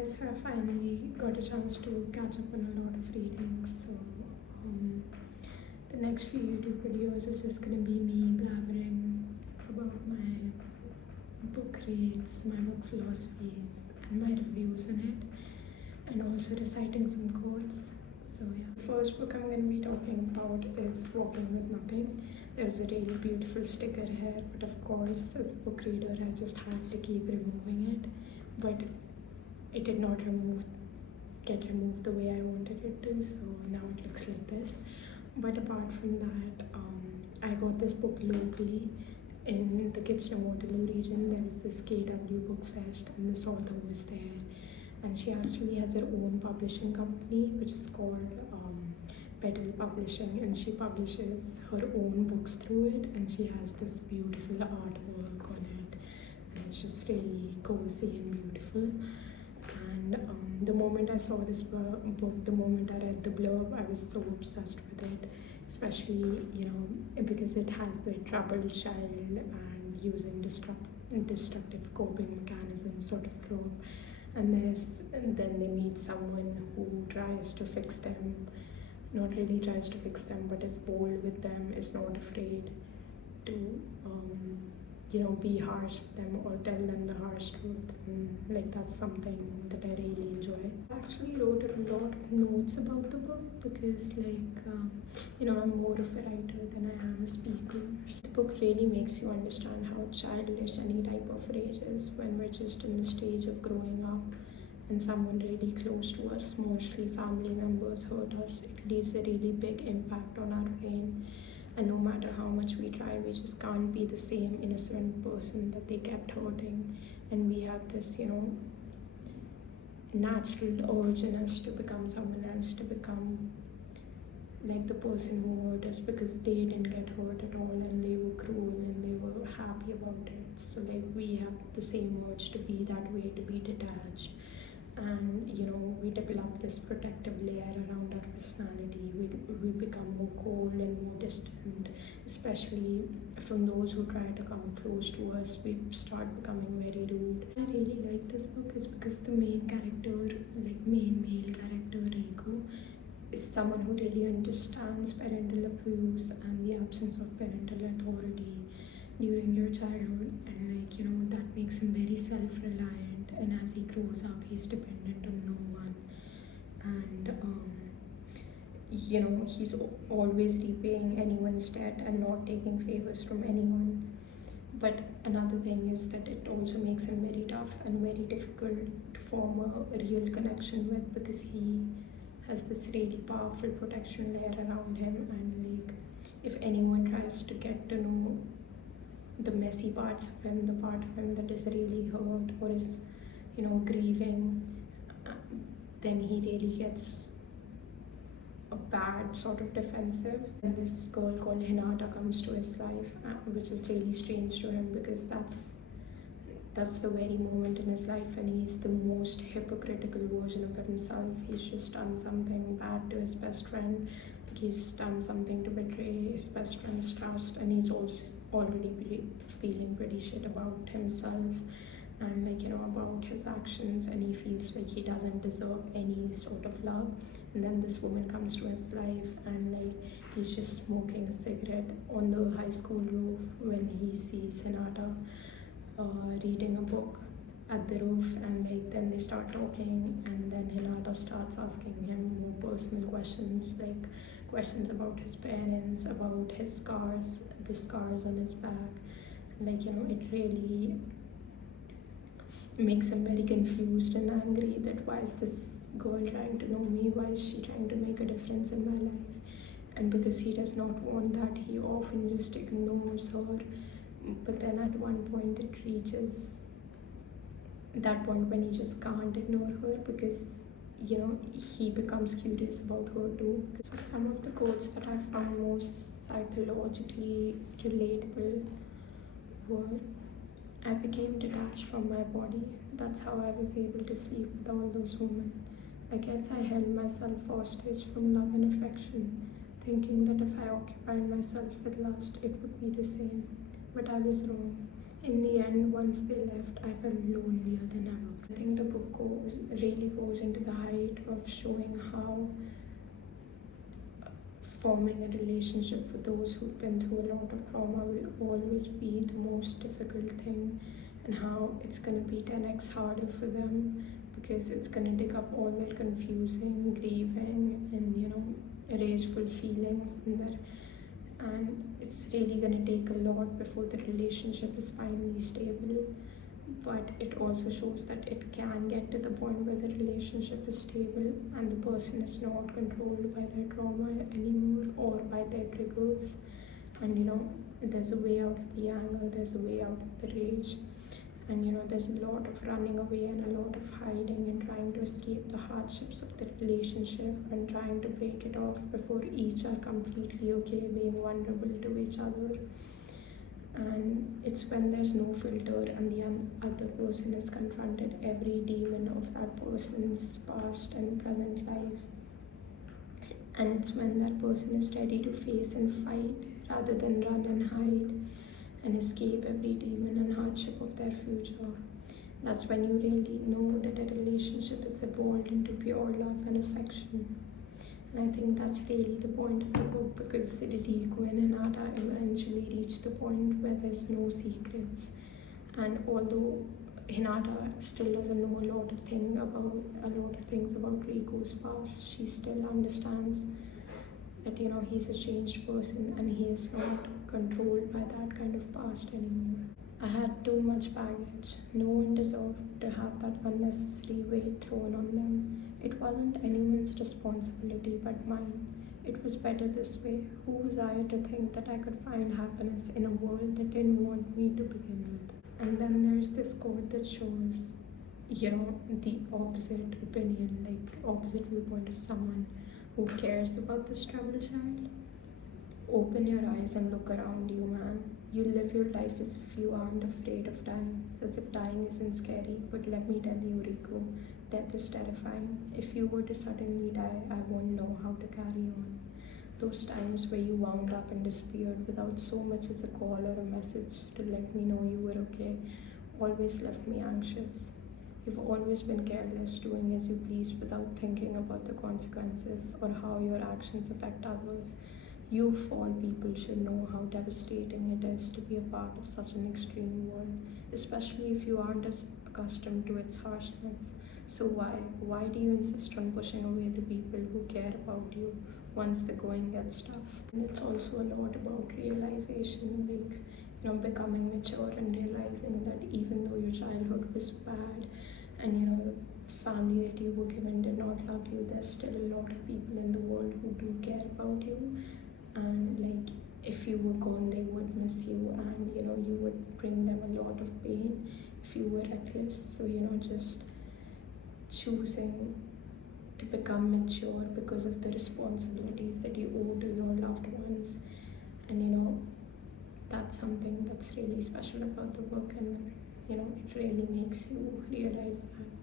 guys, so I finally got a chance to catch up on a lot of readings. So, um, the next few YouTube videos is just gonna be me blabbering about my book reads, my book philosophies, and my reviews in it, and also reciting some quotes. So, yeah. The first book I'm gonna be talking about is Walking with Nothing. There's a really beautiful sticker here, but of course, as a book reader, I just had to keep removing it. But it did not get removed the way I wanted it to, so now it looks like this. But apart from that, I got this book locally in the Kitchener-Waterloo region. There was this KW Book Fest, and this author was there, and she actually has her own publishing company, which is called Petal Publishing, and she publishes her own books through it, and she has this beautiful artwork on it, and it's just really cozy and beautiful. And the moment I saw this book, the moment I read the blurb, I was so obsessed with it, especially, because it has the troubled child and using destructive coping mechanisms sort of trope. And then they meet someone who tries to fix them, not really tries to fix them, but is bold with them, is not afraid to be harsh with them or tell them the harsh truth. And that's something that I really enjoy. I actually wrote a lot of notes about the book because I'm more of a writer than I am a speaker. The book really makes you understand how childish any type of rage is when we're just in the stage of growing up and someone really close to us, mostly family members, hurt us. It leaves a really big impact on our brain. And no matter how much we try, we just can't be the same innocent person that they kept hurting. And we have this, natural urge in us to become someone else, to become like the person who hurt us because they didn't get hurt at all and they were cruel and they were happy about it. So we have the same urge to be that way, to be detached. And we develop this protective layer around our personality. We become more cold and more distant, especially from those who try to come close to us. We start becoming very rude. I really like this book is because the main male character Rico is someone who really understands parental abuse and the absence of parental authority during your childhood, and that makes him very self-reliant, and as he grows up he's dependent on no one, and he's always repaying anyone's debt and not taking favors from anyone. But another thing is that it also makes him very tough and very difficult to form a real connection with, because he has this really powerful protection layer around him, and if anyone tries to get to know the messy parts of him, the part of him that is really hurt or is grieving, then he really gets a bad sort of defensive. And this girl called Hinata comes to his life, which is really strange to him because that's the very moment in his life and he's the most hypocritical version of himself. He's just done something bad to his best friend, he's done something to betray his best friend's trust, and he's also already feeling pretty shit about himself and about his actions, and he feels like he doesn't deserve any sort of love. And then this woman comes to his life and he's just smoking a cigarette on the high school roof when he sees Hinata reading a book at the roof, and then they start talking, and then Hinata starts asking him more personal questions, questions about his parents, about his scars, the scars on his back. It really makes him very confused and angry that why is this girl trying to know me, why is she trying to make a difference in my life? And because he does not want that, he often just ignores her. But then at one point it reaches that point when he just can't ignore her, because he becomes curious about her too. So some of the quotes that I found most psychologically relatable were, I became detached from my body. That's how I was able to sleep with all those women. I guess I held myself hostage from love and affection, thinking that if I occupied myself with lust, it would be the same. But I was wrong. in the end, once they left, I felt lonelier than ever. I think the book really goes into the height of showing how forming a relationship for those who've been through a lot of trauma will always be the most difficult thing, and how it's going to be 10x harder for them because it's going to dig up all their confusing, grieving, and rageful feelings in there. And it's really going to take a lot before the relationship is finally stable. But it also shows that it can get to the point where the relationship is stable and the person is not controlled by their trauma anymore or by their triggers. And there's a way out of the anger, there's a way out of the rage. And there's a lot of running away and a lot of hiding and trying to escape the hardships of the relationship and trying to break it off before each are completely okay being vulnerable to each other. And it's when there's no filter and the other person is confronted every demon of that person's past and present life. And it's when that person is ready to face and fight rather than run and hide and escape every demon and hardship of their future. That's when you really know that a relationship is evolved into pure love and affection. And I think that's really the point of the book, because Riku and Hinata eventually reach the point where there's no secrets. And although Hinata still doesn't know a lot of things about Riku's past, she still understands that he's a changed person and he is not controlled by that kind of past anymore. I had too much baggage. No one deserved to have that unnecessary weight thrown on them. It wasn't anyone's responsibility but mine. It was better this way. Who was I to think that I could find happiness in a world that didn't want me to begin with? And then there's this quote that shows, the opposite opinion, like opposite viewpoint of someone who cares about this troubled child. Open your eyes and look around you, man. You live your life as if you aren't afraid of dying, as if dying isn't scary. But let me tell you, Riku, death is terrifying. If you were to suddenly die, I won't know how to carry on. Those times where you wound up and disappeared without so much as a call or a message to let me know you were okay always left me anxious. You've always been careless, doing as you please without thinking about the consequences or how your actions affect others. You, of all people, should know how devastating it is to be a part of such an extreme world, especially if you aren't as accustomed to its harshness. So why do you insist on pushing away the people who care about you once the going gets tough? And it's also a lot about realization, like, becoming mature and realizing that even though your childhood was bad and, the family that you were given did not love you, there's still a lot of people in the world who do care about you. And like, if you were gone, they would miss you, and you would bring them a lot of pain if you were reckless. So just choosing to become mature because of the responsibilities that you owe to your loved ones, and that's something that's really special about the book, and it really makes you realize that.